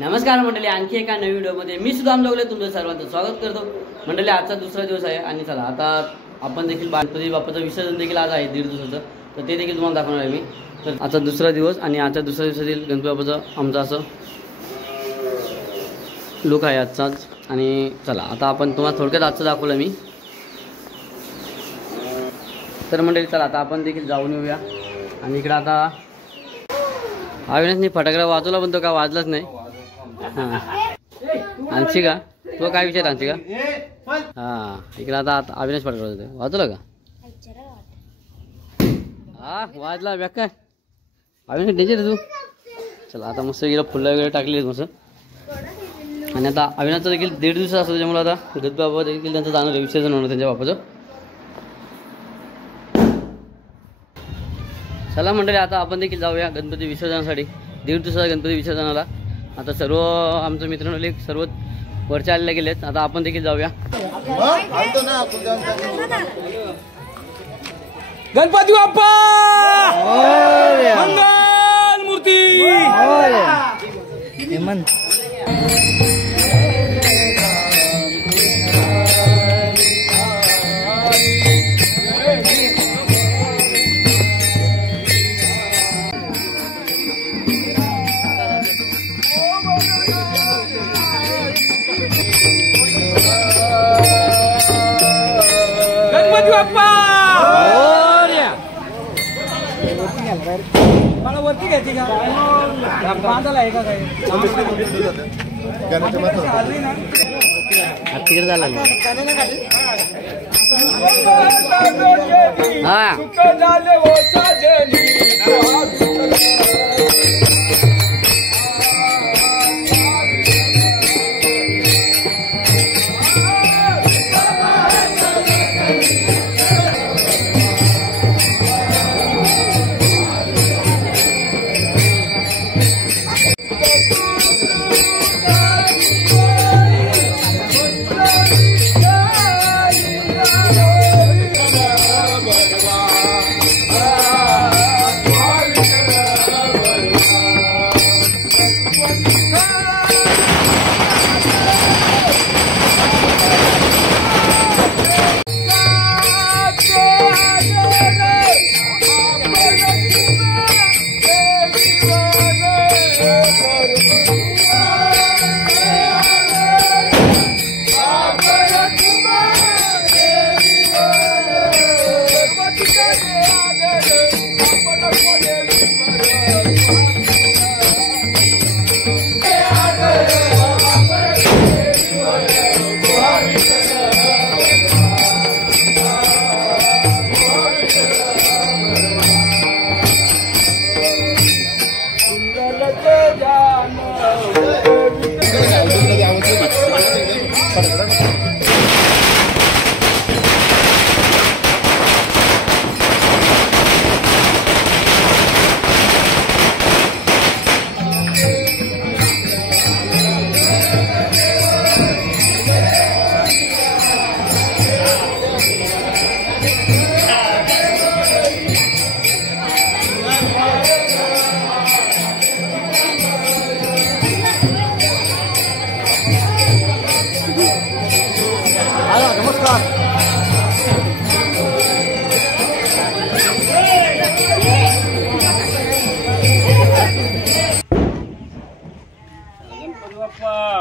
नमस्कार मंडळी, आणखी एका नवीन व्हिडिओमध्ये मी सुद्धा आमजोगले तुमचं सर्वांचं स्वागत करतो। मंडळी, आजचा दुसरा दिवस आहे आणि चला आता आपण देखील गणपती बाप्पाचं विसर्जन देखील आज आहे 1.5 दिवसाचं, तर ते देखील तुम्हाला दाखवणार आहे मी। तर आजचा दुसरा दिवस आणि आजच्या दुसऱ्या दिवसातील गणपती बाप्पाचं आमचं असं लुक आहे आजचाच। आणि चला आता आपण तुम्हाला थोडक्यात आजचं दाखवलं मी। तर मंडळी चला आता आपण देखील जाऊन येऊया। आणि इकडे आता अविनाशने फटाकडा वाजवला पण तो का वाजलाच नाही। हां अंशिका, तो काय विचार अंशिका? हां इकडे आता अविनाश फटाकडा वाजवला का? हां वाजला बॅग काय अविनाश डेंजर तू। चला आता मस्त गेला फुलं वगैरे टाकली मस्त। आणि आता अविनाशचं देखील 1.5 दिवस असतो, त्याच्यामुळे आता गणपती बाप्पा देखील त्यांचं जाणार आहे, विसर्जन होणार त्यांच्या बाप्पाचं। चला मंडळी आता आपण देखील जाऊया गणपती विसर्जनासाठी। 1.5 दिवसाचा गणपती विसर्जनाला आता सर्व आमचे मित्रांनो सर्व वरच्या आलेले गेलेत, आता आपण देखील जाऊया। गणपती बाप्पा मंगल मूर्ती बाप्पा मला वरती घ्यायची का? बांधायला आहे का काय? तिकडे झाला हा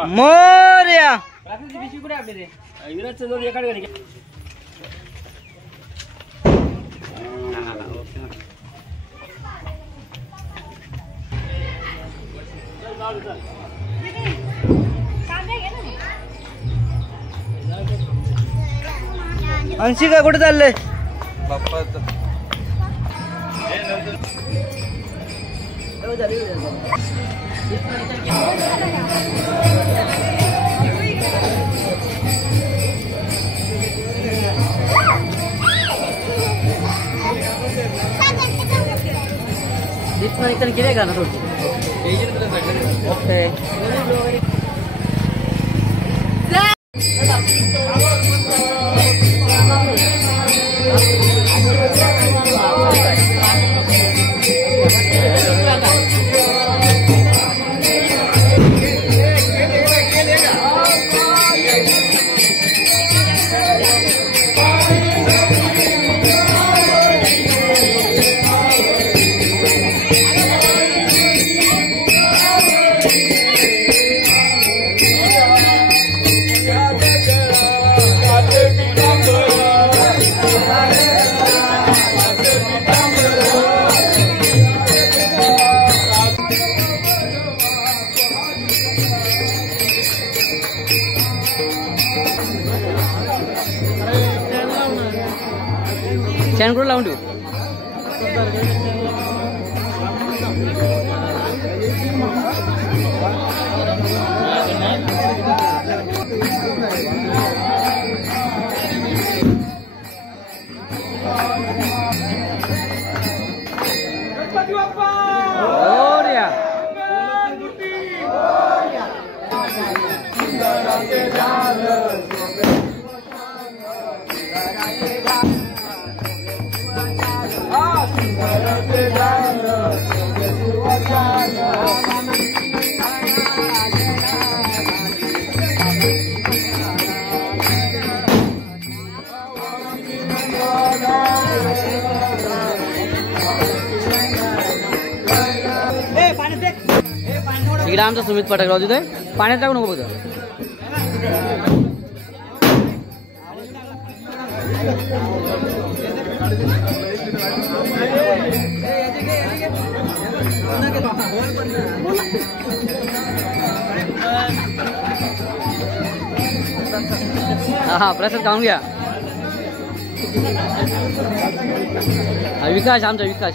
मोरया अंशिका कुठे चाललंय? बाप्पा इकडे गेले का ना थोडी ओके चॅन कुठं लावून ठेवू? इकडे आमचा सुमित पटकराव तिथे पाण्यात टाकू नको बघ. हा प्रसाद खाऊन घ्या. विकास आमचा विकास.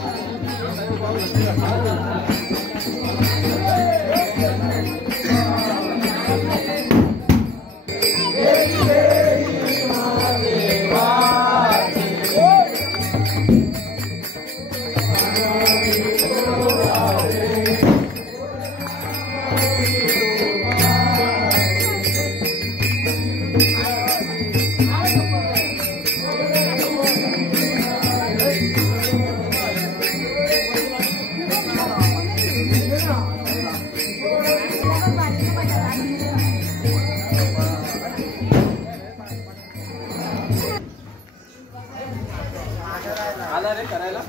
आला रे करायला.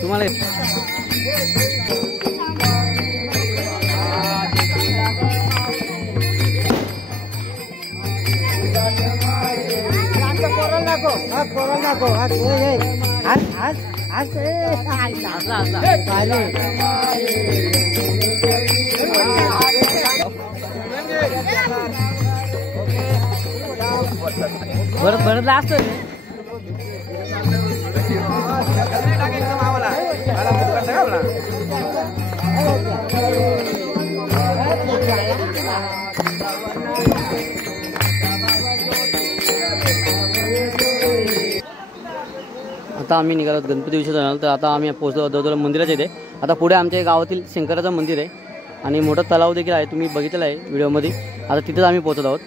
तुम्हाला बरं बरं लास्ट आता आम्ही निघालो गणपती विसर्जन. तर आता आम्ही पोहोचलो जवळ मंदिराच्या इथे. आता पुढे आमच्या गावातील शंकराचं मंदिर आहे आणि मोठा तलाव देखील आहे, तुम्ही बघितलेला आहे व्हिडिओमध्ये. आता तिथेच आम्ही पोहोचत आहोत.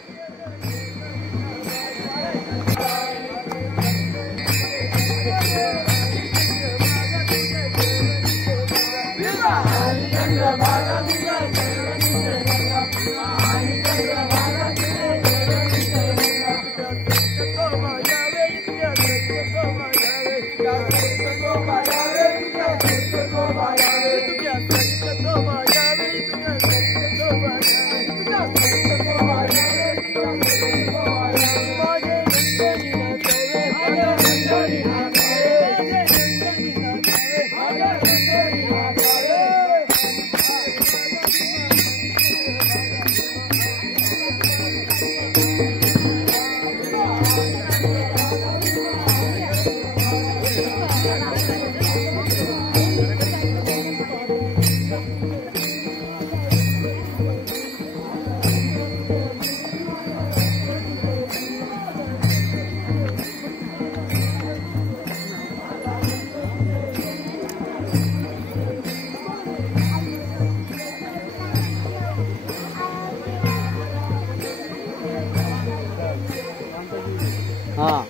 हाँ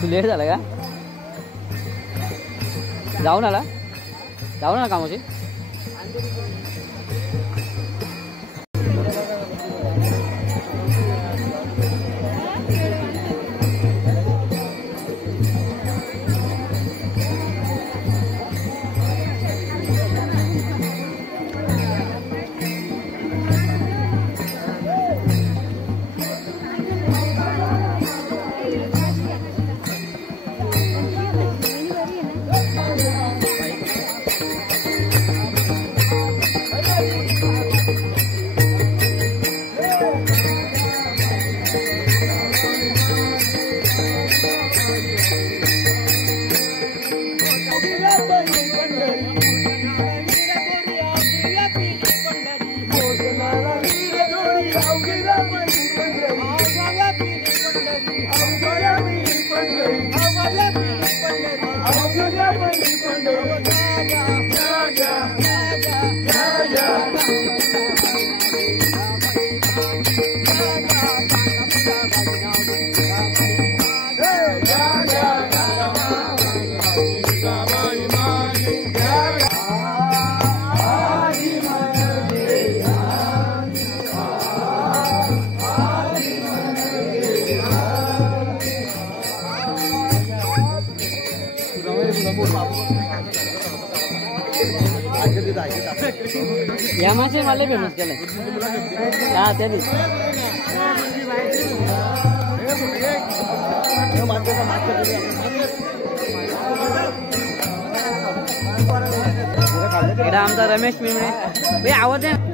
तू लेट झाला का? जाऊन आला कामाशी? या मासे मला फेमस केलं हा त्याने इकडे आमचा रमेश मिमणे आवाज आहे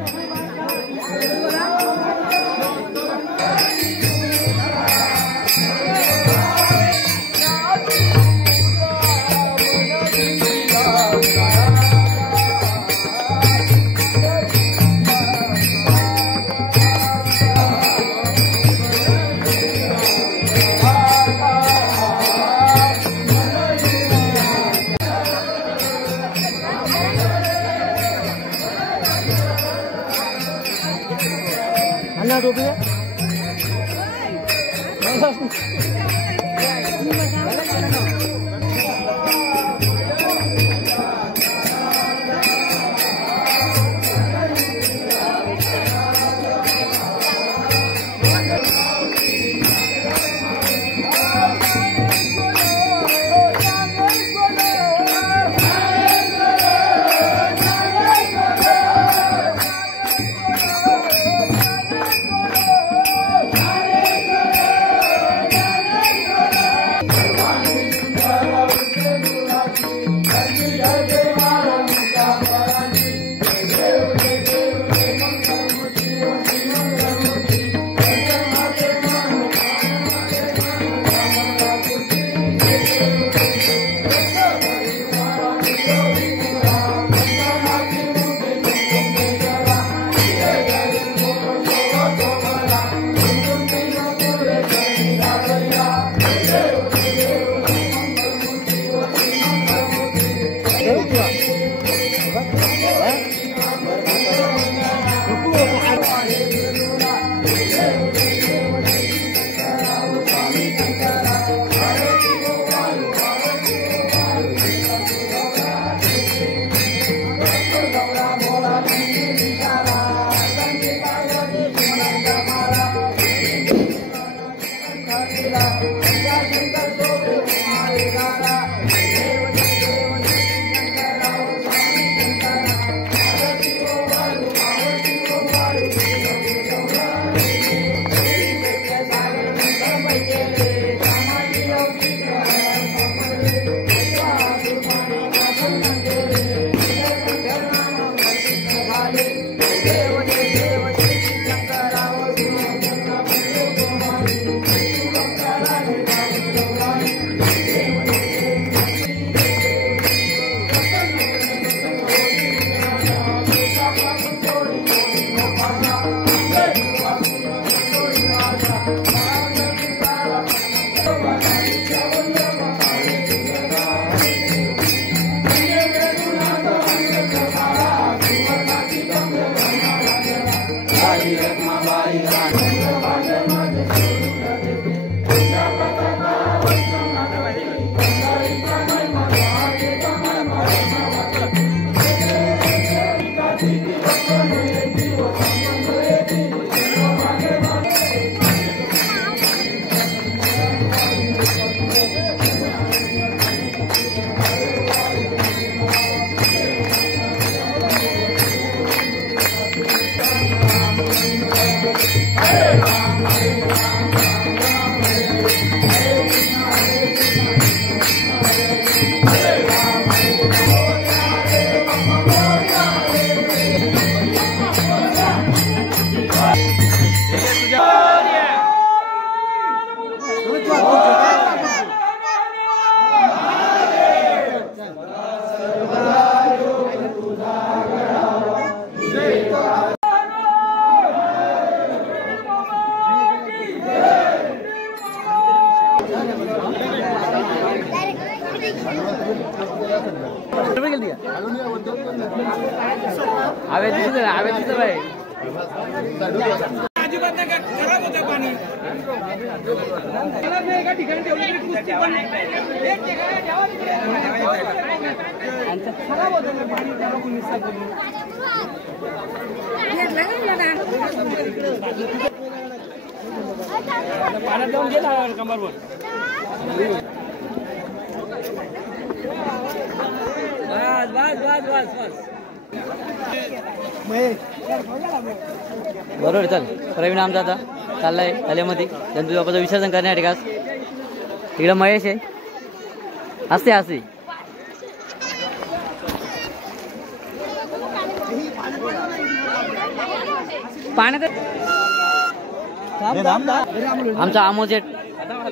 रुपये बरोबर चल. प्रवीण आमचा आता चाललाय तल्यामध्ये गणपती बाप्पाचं विसर्जन करण्यासाठी खास. तिकडं महेश आहे. हसते पाण्यात आमचा अमोल शेट.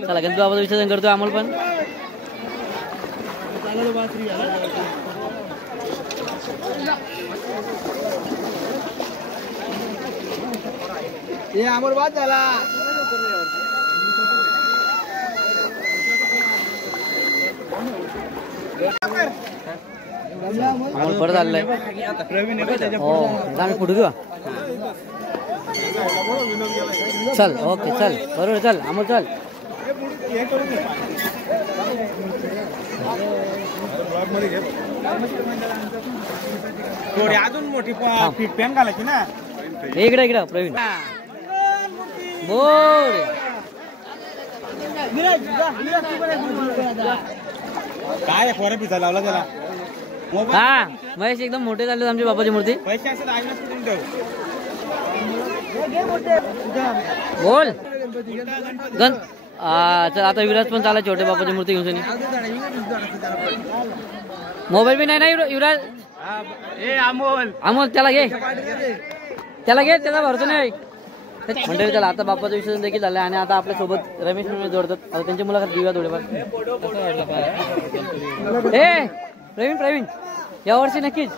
चला गणपती बाप्पाचं विसर्जन करतोय अमोल पण. अमोल बाद झाला. अमोल परत आलेलाय. हो आम्ही पुढे घेऊ. चल ओके चल बरोबर चल अमोल चल. थोडी अजून मोठी पॅन घालायची ना. इकडे प्रवीण बोल. काय पोरा पिझ्झा लावला त्याला. हा महेश एकदम मोठे झाले आमच्या बाबाची मूर्ती. पैसे असं बोल गण. चल आता युवराज पण चालाय छोटे बाबाची मूर्ती घेऊन. मोबाईल बी नाही ना युवराज. अमोल त्याला घे त्याचा भरोसा नाही. मंडळी चला आता बाप्पाचं विसर्जन देखील झालंय आणि आता आपल्या सोबत रमेश जोडतात. आता त्यांची मुलाखत घेऊया थोडेफार. प्रवीण यावर्षी नक्कीच.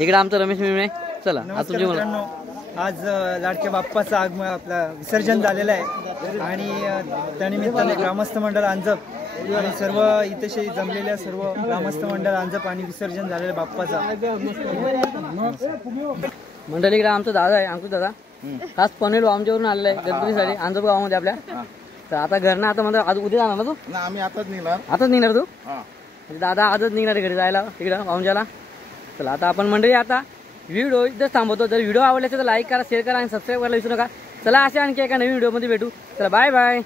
इकडे आमचं रमेश मिळणे. चला आता तुमची मुलाखत. आज लाडक्या बाप्पाचं आगमन आपला विसर्जन झालेलं आहे आणि त्यानिमित्ताने ग्रामस्थ मंडळ अंजप आणि सर्व इथे जमलेल्या सर्व ग्रामस्थ मंडळ अंजप आणि विसर्जन झालेलं बाप्पाचा. मंडळी इकडे आमचा दादा आहे अंकुश दादा. खास पनवेल आमच्यावरून आलेला आहे गणपतीसाठी अंजप गावामध्ये आपल्या. तर आता घरनं आता म्हणतो आज उद्या जाणार ना तू. आम्ही आताच निघणार तू. दादा आजच निघणार घरी जायला तिकडं पाहुणच्याला. चला आता आपण मंडळी आता व्हिडिओ इथंच थांबवतो. जर व्हिडिओ आवडला असेल तर लाईक करा, शेअर करा आणि सबस्क्राईब करायला विसरू नका. चला अशा आणखी एका नवीन व्हिडिओमध्ये भेटू. चला बाय बाय.